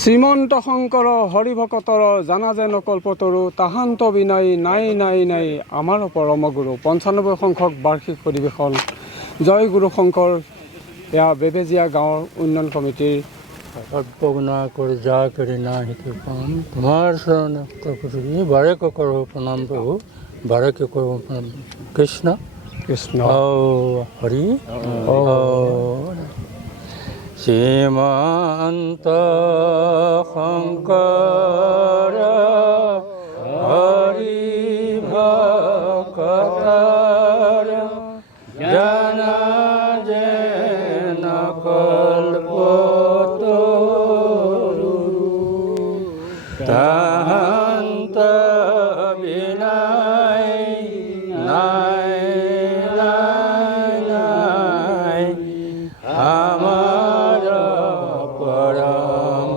শ্ৰীমন্ত শংকৰ হৰিভকতৰ জানা যে নকল্পতৰু তাহান্ত বিনাই নাই নাই নাই আমাৰ পৰম গুৰু ৯৫ সংখ্যক বাৰ্ষিক অধিৱেশন জয় গুৰু শংকৰ এয়া বেবেজীয়া গাঁৱৰ উন্নয়ন কমিটিৰ সৰ্বগুণা কৰি যা কৰি না সেইটো পাম তোমাৰ চৰণে বাৰে কৰোঁ প্ৰণাম প্ৰভু বাৰে কৰোঁ প্ৰণাম কৃষ্ণ কৃষ্ণ হৰি শ্ৰীমন্ত শংকৰ হৰি ভকতৰ জানা যে নকল্পতৰু তাহান্ত বিনাই নাই নাই নাই আমাৰ পৰম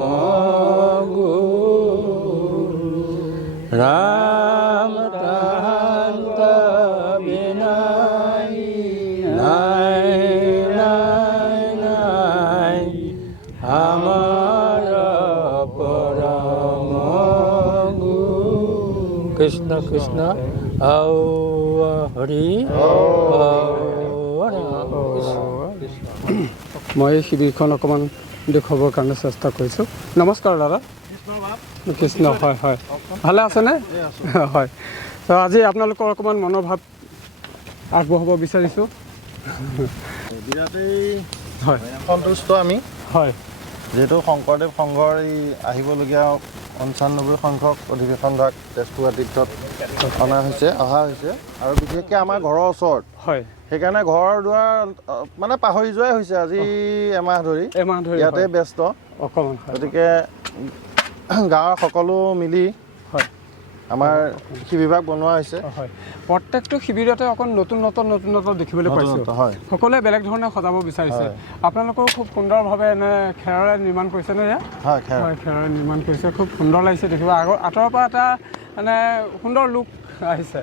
গুৰু ৰাম তাহান্ত বিনাই নাই নাই নাই আমাৰ পৰম গুৰু কৃষ্ণ কৃষ্ণ হৰি মই এই শিবিৰখন অকণমান দেখুৱাবৰ কাৰণে চেষ্টা কৰিছোঁ। নমস্কাৰ দাদা। কৃষ্ণ হয় হয় ভালে আছেনে? হয় তো আজি আপোনালোকৰ অকণমান মনোভাৱ আগবঢ়াব বিচাৰিছোঁ। বিৰাটেই হয় সন্তুষ্ট আমি হয় যিহেতু শংকৰদেৱ সংঘৰ এই আহিবলগীয়া ৯৫ সংখ্যক অধিৱেশন ভাগ তেজপুৰ আতিথ্যত অহা হৈছে আৰু বিশেষকৈ আমাৰ ঘৰৰ ওচৰত হয় সেইকাৰণে ঘৰ দুৱাৰ মানে পাহৰি যোৱাই হৈছে আজি এমাহ ধৰি ইয়াতে ব্যস্ত অকণমান গতিকে গাঁৱৰ সকলো মিলি হয় আমাৰ শিবিৰভাগ বনোৱা হৈছে। হয় প্ৰত্যেকটো শিবিৰতে অকণ নতুন দেখিবলৈ পাইছোঁ। হয় সকলোৱে বেলেগ ধৰণে সজাব বিচাৰিছে। আপোনালোকেও খুব সুন্দৰভাৱে এনে খেৰেৰে নিৰ্মাণ কৰিছেনে? ইয়াত হয় হয় খেৰেৰে নিৰ্মাণ কৰিছে, খুব সুন্দৰ লাগিছে দেখিব। আঁতৰৰ পৰা এটা মানে সুন্দৰ লুক আহিছে।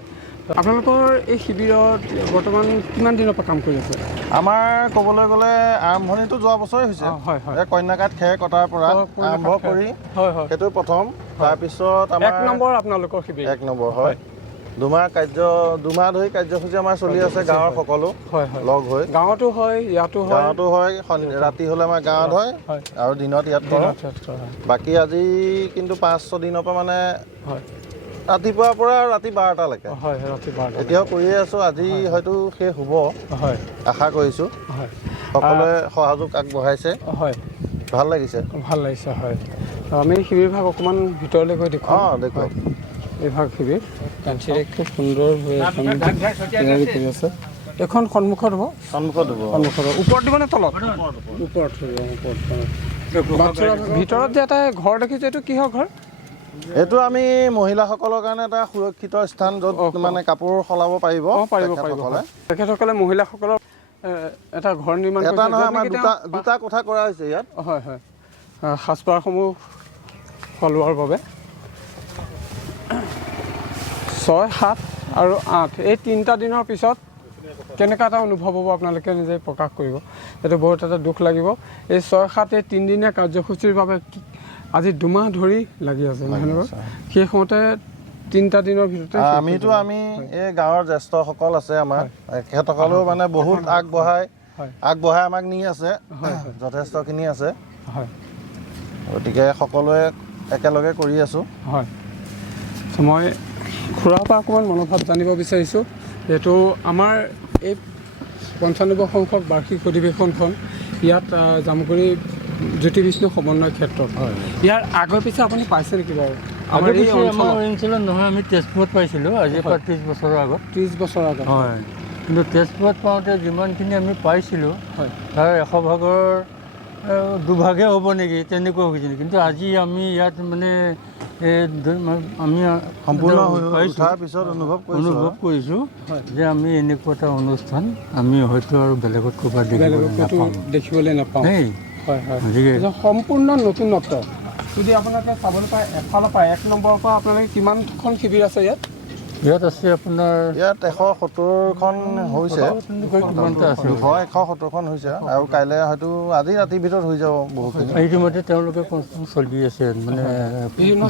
আপোনালোকৰ এই শিবিৰত বৰ্তমান কিমান দিনৰ পৰা কাম কৰি আছে? আমাৰ ক'বলৈ গ'লে আৰম্ভণিটো যোৱা বছৰে হৈছে। হয় হয় কন্যাকাত খেৰ কটাৰ পৰা আৰম্ভ কৰি হয় হয় সেইটো প্ৰথম, তাৰপিছত আমাৰ ১ নম্বৰ আপোনালোকৰ শিবিৰ ১ নম্বৰ হয়। দুমাহ ধৰি কাৰ্যসূচী আমাৰ চলি আছে গাঁৱৰ সকলো হয় হয় লগ হৈ। গাঁৱতো হয় ইয়াতো হয় গাঁৱতো হয়, ৰাতি হ'লে আমাৰ গাঁৱত হয় আৰু দিনত ইয়াত কৰোঁ। বাকী আজি কিন্তু ৫-৬ দিনৰ পৰা মানে হয় ৰাতিপুৱাৰ পৰা আৰু ৰাতি ১২টালৈকে হয় ৰাতি ১২টা এতিয়াও কৰিয়ে আছোঁ। আজি হয়তো শেষ হ'ব হয় আশা কৰিছোঁ। হয় সকলোৱে সহযোগ আগবঢ়াইছে, হয় ভাল লাগিছে। ভাল লাগিছে হয়। আমি শিবিৰভাগ অকণমান ভিতৰলৈ গৈ দেখুৱাওঁ। দেখুৱাওক। এইভাগ শিবিৰ খুব সুন্দৰ হৈ তৈয়াৰী কৰি আছে। এখন সন্মুখত হ'ব, সন্মুখত হ'ব। ওপৰত দিব নে তলত? ওপৰত ভিতৰত যে এটা ঘৰ দেখিছোঁ, এইটো কিহৰ ঘৰ? এইটো আমি মহিলাসকলৰ কাৰণে এটা সুৰক্ষিত স্থান, য'ত মানে কাপোৰ সলাব পাৰিব। তেখেতসকলে মহিলাসকলৰ এটা ঘৰ নিৰ্মাণ এটা নহয়, আমাৰ দুটা কোঠা কৰা হৈছে ইয়াত। হয় হয় সাজপাৰসমূহ সলোৱাৰ বাবে ৬, ৭ আৰু ৮ এই ৩টা দিনৰ পিছত কেনেকুৱা এটা অনুভৱ হ'ব আপোনালোকে নিজে প্ৰকাশ কৰিব। এইটো বহুত এটা দুখ লাগিব। এই ৬, ৭ এই ৩দিনীয়া কাৰ্যসূচীৰ বাবে আজি দুমাহ ধৰি লাগি আছে নহয় বাৰু? সেই সময়তে ৩টা দিনৰ ভিতৰতে আমি এই গাঁৱৰ জ্যেষ্ঠসকল আছে আমাৰ, তেখেতসকলেও মানে বহুত আগবঢ়াই আমাক নি আছে, যথেষ্টখিনি আছে। হয় গতিকে সকলোৱে একেলগে কৰি আছোঁ। হয় মই খুৰাৰ পৰা অকণমান মনোভাৱ জানিব বিচাৰিছোঁ। যিহেতু আমাৰ এই ৯৫ সংখ্যক বাৰ্ষিক অধিৱেশনখন ইয়াত জামুগুৰি জ্যোতি বিষ্ণু সমন্বয় ক্ষেত্ৰত হয়। ইয়াৰ আগৰ পিছে আপুনি পাইছে নেকি বাৰু? আমাৰ অঞ্চলত নহয়, আমি তেজপুৰত পাইছিলোঁ আজিৰ পৰা ৩০ বছৰৰ আগত। ৩০ বছৰ আগত হয়। কিন্তু তেজপুৰত পাওঁতে যিমানখিনি আমি পাইছিলোঁ হয় তাৰ ১০০ ভাগৰ ২ভাগহে হ'ব নেকি তেনেকুৱা হৈছিল। কিন্তু আজি আমি ইয়াত মানে আমি সম্পূৰ্ণ হোৱাৰ পিছত অনুভৱ কৰিছোঁ যে আমি এনেকুৱা এটা অনুষ্ঠান আমি হয়তো আৰু বেলেগত ক'ৰবাত দেখিবলৈ নাপাওঁ। হয় হয় সম্পূৰ্ণ নতুনত্ব। যদি আপোনালোকে চাবলৈ পায় এফালৰ পৰা ১ নম্বৰৰ পৰা আপোনালোকে কিমানখন শিবিৰ আছে ইয়াত? ইয়াত আছে আপোনাৰ ইয়াত 170খন হৈছে, তেনেকৈ কিমানটা আছে 170খন হৈছে আৰু কাইলৈ হয়তো আজি ৰাতিৰ ভিতৰত হৈ যাব বহুখিনি। ইতিমধ্যে তেওঁলোকে কনষ্ট্ৰাকশ্যন চলি আছে, মানে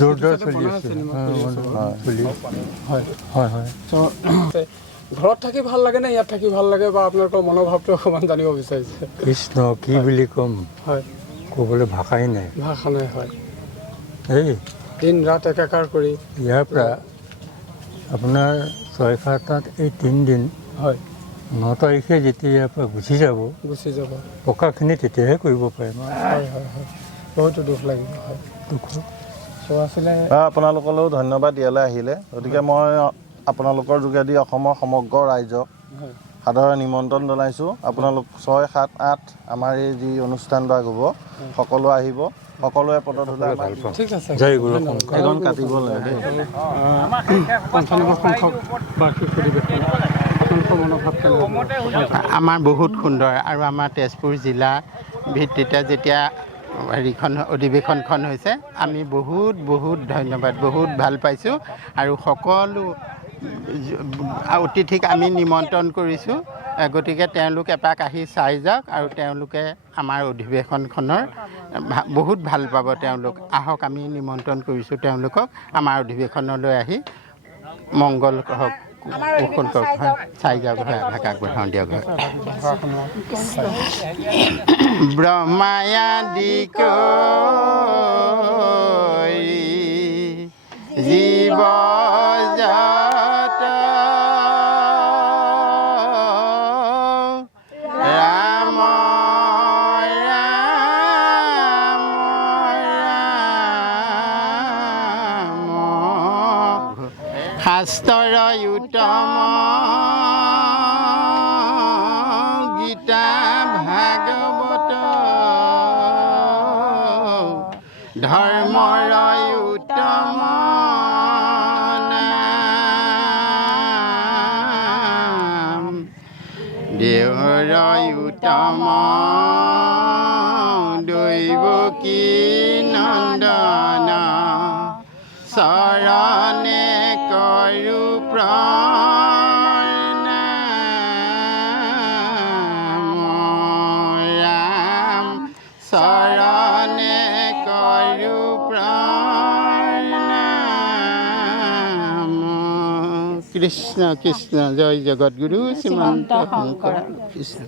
জোৰদাৰ চলি আছে। হয় হয় হয়। ঘৰত থাকি ভাল লাগে নে ইয়াত থাকি ভাল লাগে, বা আপোনালোকৰ মনোভাৱটো অকণমান জানিব বিচাৰিছে? কৃষ্ণ কি বুলি ক'ম, হয়, ক'বলৈ ভাষাই নাই। ভাষা নাই। হয়, এই দিন ৰাত একাকাৰ কৰি ইয়াৰ পৰা আপোনাৰ 6-7 এই 3 দিন, হয় 9 তাৰিখে যেতিয়া ইয়াৰ পৰা গুচি যাব, পকাখিনি তেতিয়াহে কৰিব পাৰিম। হয় হয় হয়, বহুতো দুখ লাগিব। হয়, দুখ আছিলে। আপোনালোকলৈও ধন্যবাদ ইয়ালৈ আহিলে। গতিকে মই আপোনালোকৰ যোগেদি অসমৰ সমগ্ৰ ৰাইজক সাদৰে নিমন্ত্ৰণ জনাইছোঁ। আপোনালোক 6, 7, 8 আমাৰ এই যি অনুষ্ঠান ভাগ হ'ব, সকলো আহিব, সকলোৱে পদত হ'লে ঠিক আছে। জয় গুৰু। এখন কাটিব লাগে দেই। 95 সংখ্যক বাৰ্ষিক অধিৱেশন, আপোনালোকৰ মনোভাৱ কেনেকুৱা? আমাৰ বহুত সুন্দৰ, আৰু আমাৰ তেজপুৰ জিলা ভিত্তিতে যেতিয়া অধিৱেশনখন হৈছে, আমি বহুত ধন্যবাদ, বহুত ভাল পাইছোঁ। আৰু সকলো অতিথিক আমি নিমন্ত্ৰণ কৰিছোঁ, গতিকে তেওঁলোক এপাক আহি চাই যাওক, আৰু তেওঁলোকে আমাৰ অধিৱেশনখনৰ বহুত ভাল পাব। তেওঁলোক আহক, আমি নিমন্ত্ৰণ কৰিছোঁ তেওঁলোকক আমাৰ অধিৱেশনলৈ আহি মংগল হওক, কুশল কৰক, চাই যাওক, এভাগ আগবঢ়াওঁ দিয়ক। ব্ৰহ্মায়াদি কৰি জীৱ ৰাম ৰাম ৰাম শাস্ত্ৰৰ উত্তম গীতা ভাগৱত ধৰ্মৰ উত্তম নাম দেহৰ উত্তম দৈৱকী নন্দন চৰণে কৰো প্ৰণাম ৰাম চৰণে কৰো প্ৰণাম। কৃষ্ণ কৃষ্ণ, জয় জগতগুৰু শ্ৰীমন্ত শংকৰ কৃষ্ণ।